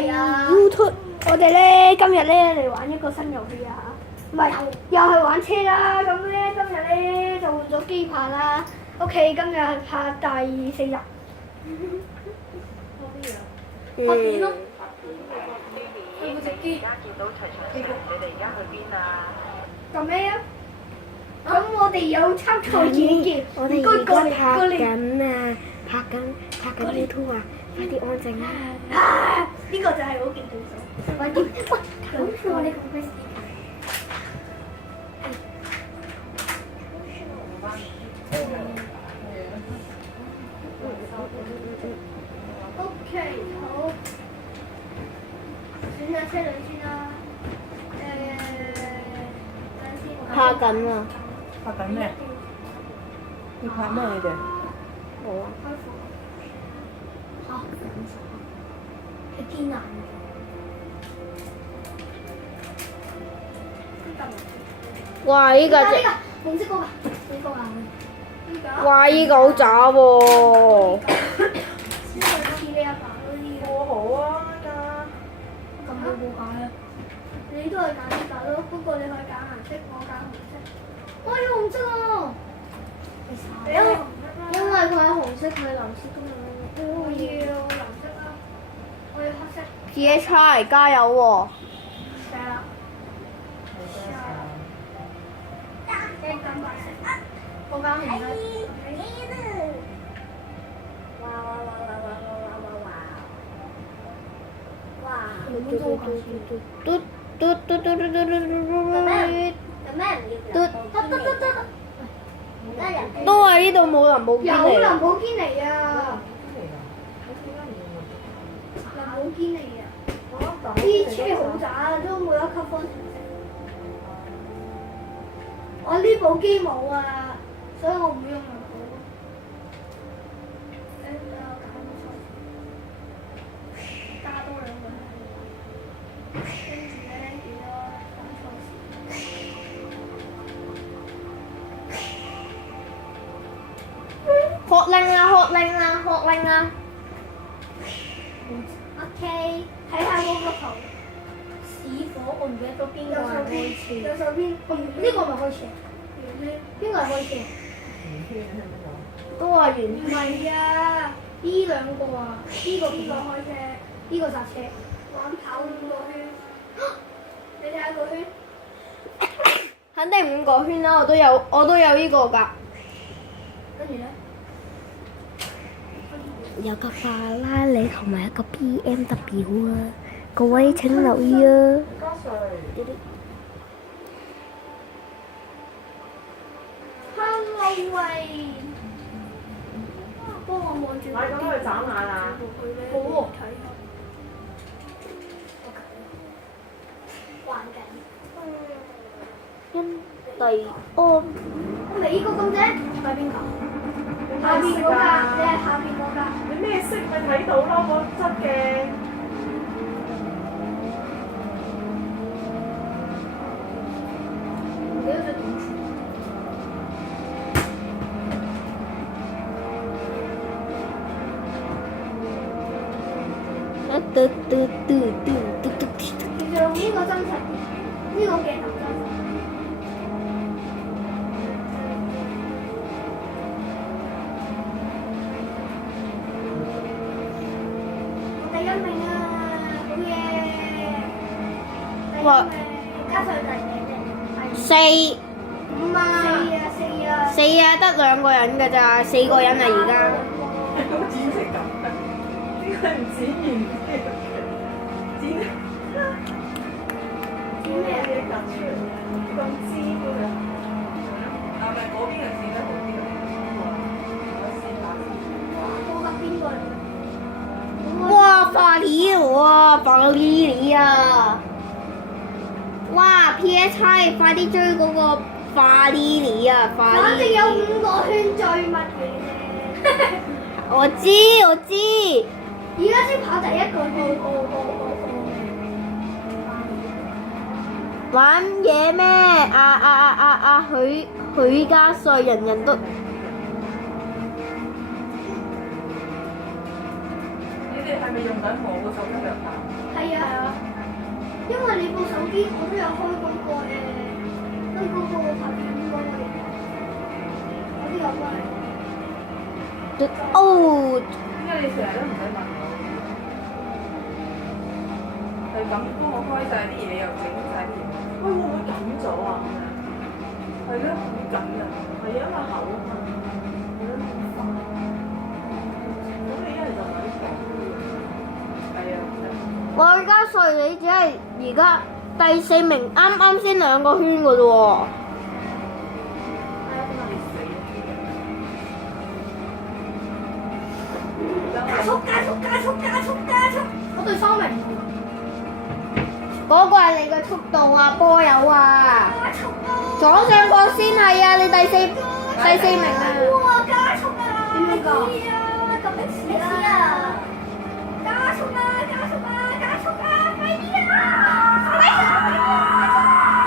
嚟啊 YouTube，我哋咧今日咧嚟玩一個新遊戲啊，唔係又係玩車啦。咁咧今日咧就換咗機拍啦。OK，今日拍第4日。拍片咯。你而家見到齊長城，你哋而家去邊啊？做咩啊？咁我哋有參賽演技，我哋而家拍緊啊，拍緊 YouTube 啊，快啲安靜啦！呢個就係我嘅對手。快啲，喂，好錯你個 face。OK，好。選架車輛先啦。等先。拍緊啊！拍緊咩？要拍咩你哋？冇啊！開火。嚇！係天眼哇！依架隻，紅色嗰個，呢個啊，呢個。哇！依個好渣喎！呢個似你阿爸嗰啲。我好啊，家。咁我冇揀啊！你都係揀呢架咯，不過你可以揀顏色，我揀紅色。我要紅色喎！因為佢係紅色，佢係藍色㗎嘛。我要藍色啦，我要黑色。PHI 加油喎！係啦。我揀白色。我揀紅色。哇哇哇哇哇哇哇哇！哇！嘟嘟嘟嘟嘟嘟嘟嘟嘟嘟嘟！都係呢度冇林寶堅有尼。林寶堅尼啊！林寶堅尼啊！啲車好渣，都冇一級方程式。我呢部機冇啊，所以我唔會用林寶。加多2個。跟住咧幾多揀錯時。學令啊！學令啊！學令啊！ OK，睇下嗰個圖。屎火！我唔記得咗邊個係開始。右手邊，呢個咪開始。邊個係開始？都話唔圓圈。係啊，呢兩個啊，呢個開車，呢個剎車，玩跑5個圈。你睇下個圈，肯定5個圈啦！我都有呢個㗎。跟住咧，有個法拉利同埋一個 BMW 啊！各位請留意啊！加稅。 Hello 喂，幫我望住。買咁去眨眼啊！好喎，睇下。還緊。因地安。你呢個咁啫，係邊個？下邊嗰架，你係下邊嗰架。你咩色咪睇到咯，我側鏡。唔記得咗點處。其實用呢個真實，呢個鏡頭真實。我第1名啊，好嘢！哇加上第幾名？ 4 5啊，4啊。 4啊，得2個人㗎咋，4個人啊而家。係咁剪成咁，點解唔剪完嘅？剪咩嘢突出嚟嘅？咁尖嘅，係咪嗰邊係剪得好啲嘅？我試下先。我夾邊個嚟？哇！法拉利啊！哇 ！PHI 快啲追嗰個法拉利啊！反正有5個圈追乜嘢啫？我知。而家先跑第1個圈。玩嘢咩？許家帥人人都。你哋哋係咪用緊我個手機入拍？係啊，因為你部手機我都有開嗰個跟嗰個拍片嗰個嘢，我都有關。哦，點解你成日都唔使問我？係咁幫我開晒啲嘢，又整晒啲嘢。喂，會唔會緊咗啊？係咯，好緊啊！係因為口啊嘛。係咯，好煩。咁你一係就買啲薄啲嘅。係啊。我而家碎你只係而家第4名，啱啱先2個圈噶啫喎。加速加速加速加速加速！我對3名。嗰個係你嘅速度啊，波友啊！加速啊！左上角先係啊，你第四名啊！哇！加速啊！點樣㗎？咁的士啊！加速啊！加速啊！加速啊！快啲啊！快啲啊！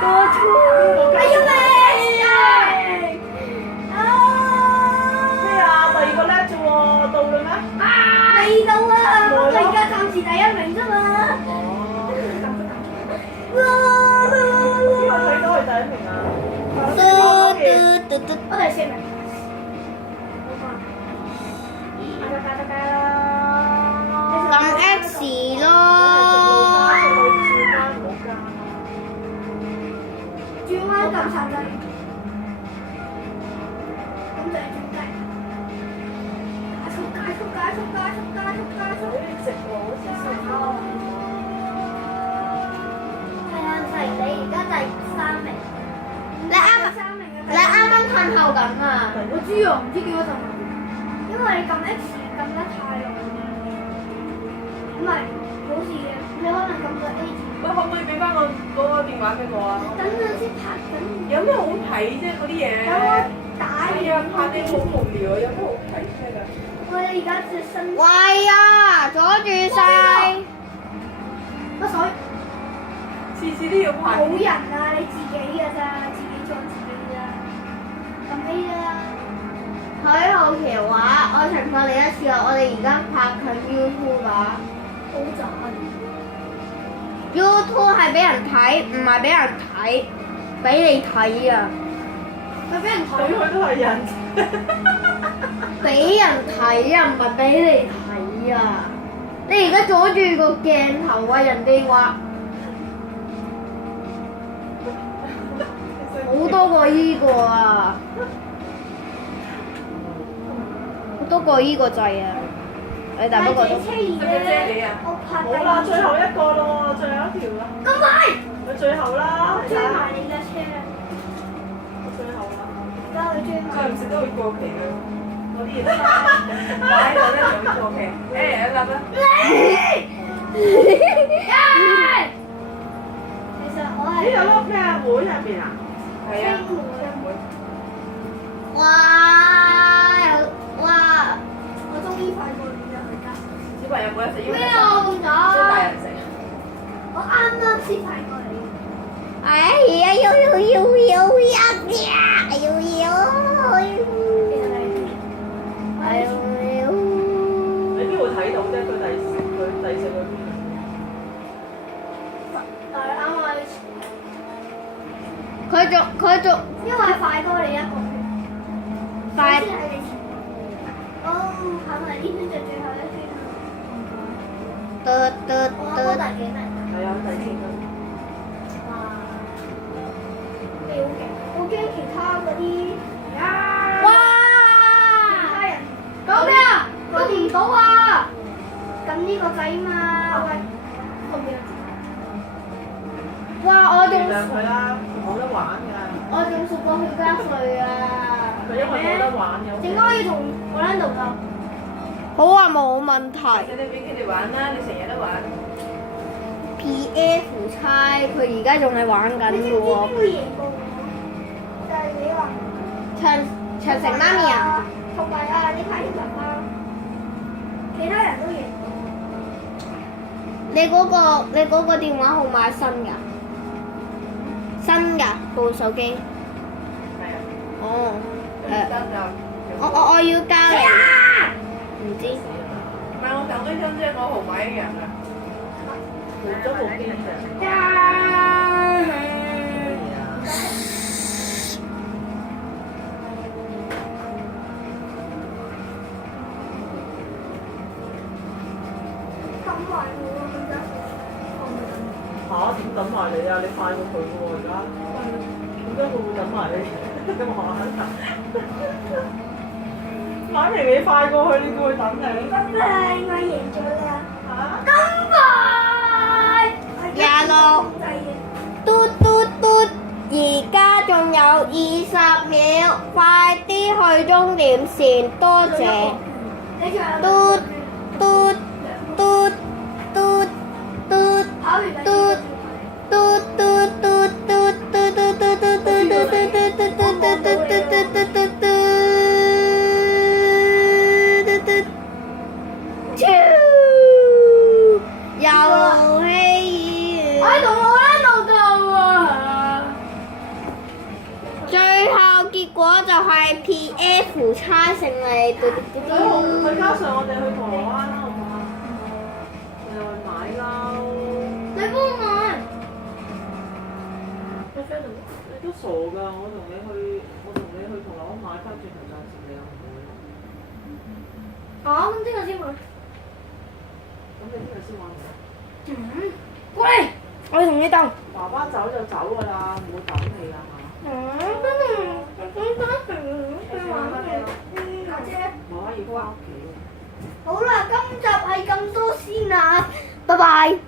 多出！哎呀咩啊！咩啊？第2個叻啫喎，到啦咩？未到啊！我而家暫時第1名啫嘛。邊個睇到係第1名啊？我第4名。撳 X 咯。轉彎撳剎掣，咁就係轉掣。加速加速加速加速加速加速！直路好似順咯。係啊，你而家第3名。你啱啱褪後緊啊！我知啊，唔知幾多陣。因為你撳 X 撳得太耐。唔係，冇事嘅，你可能撳咗 A 字。喂，可唔可以俾翻我嗰個電話俾我啊？等陣先拍緊。有咩好睇啫？嗰啲嘢。有個打係啊，拍啲好無聊啊！有咩好睇啫㗎？喂，你而家隻身。喂啊！阻住晒！乜水？次次都要拍。冇人啊！你自己㗎咋，自己做自己咋。撳 A 啦。喺後期話，我懲罰你一次啊！我哋而家拍緊 YouTube 啊好賺。 ！YouTube 係俾人睇，唔係俾人睇，俾你睇啊！咪俾人佢睇。佢都係人。俾人睇啊，唔係俾你睇啊！你而家阻住個鏡頭啊！人哋話好多過依個啊！好多過依個掣啊！你大不過都車二咧，我拍好啦，最後一個咯，最後一條啦。咁快！佢最後啦，追埋你架車啊！最後啦。而家去追埋。再唔食都會過期嘅，嗰啲嘢擺喺度咧就會過期。誒，一粒啦。其實我係。呢有粒咩啊？會入邊啊？係啊。哇！哇！我終於快過你啦，佢家。小朋友冇得食，因為咩啊？咁大早？人食。我啱啱先快過你。哎呀！呀！你邊會睇到啫？佢第4個邊？但係啱啱。佢仲因為快多你一個圈。快先喺你前。哦，行埋呢圈就最後一圈啦。我啱啱第幾名？係啊，第4個。哇！你好勁，我驚其他嗰啲。哇！其他人講咩啊？都唔到啊！撳呢個掣嘛。喂，後面有哇！我仲原諒佢啦，冇得玩㗎。我仲熟過佢家歲啊！佢因為冇得玩有。應該要同我喺度鬥。好啊，冇問題。你俾佢哋玩啦，你成日都玩。P.F. 差，佢而家仲係玩緊嘅你知唔知邊喎。個贏過我？就係你話。長城媽咪啊！同埋啊，你睇爸爸，其他人都贏過。你嗰個電話號碼新㗎？新㗎部手機。係啊。哦。得就。我要加你。唔知。係我等呢張啫，我號碼一樣啊。換咗部機嘅。咁埋我咁樣，嚇？點等埋你啊？你快過佢喎而家。點解佢會等埋你？擺明你快過去，你叫佢等你。咁靚，我贏咗啦！嚇？咁快！廿六，嘟嘟嘟，而家仲有20秒，快啲去終點線，多謝。你仲有嘟嘟嘟嘟嘟跑完嘟嘟嘟嘟嘟嘟嘟嘟嘟嘟嘟嘟遊戲我同我喺度救啊！最後結果就係 PF 猜勝利。再加上我哋去銅鑼灣啦，好唔好啊？我哋去買褸。你幫我買。你都傻㗎！我同你去銅鑼灣買翻轉頭暫時你又唔會。咁聽日先去。咁你聽日先玩唔玩？過嚟，我同你鬥。爸爸走就走㗎啦，唔會等你㗎嚇。家姐。我可以翻屋企。好啦，今集係咁多先啦，拜拜。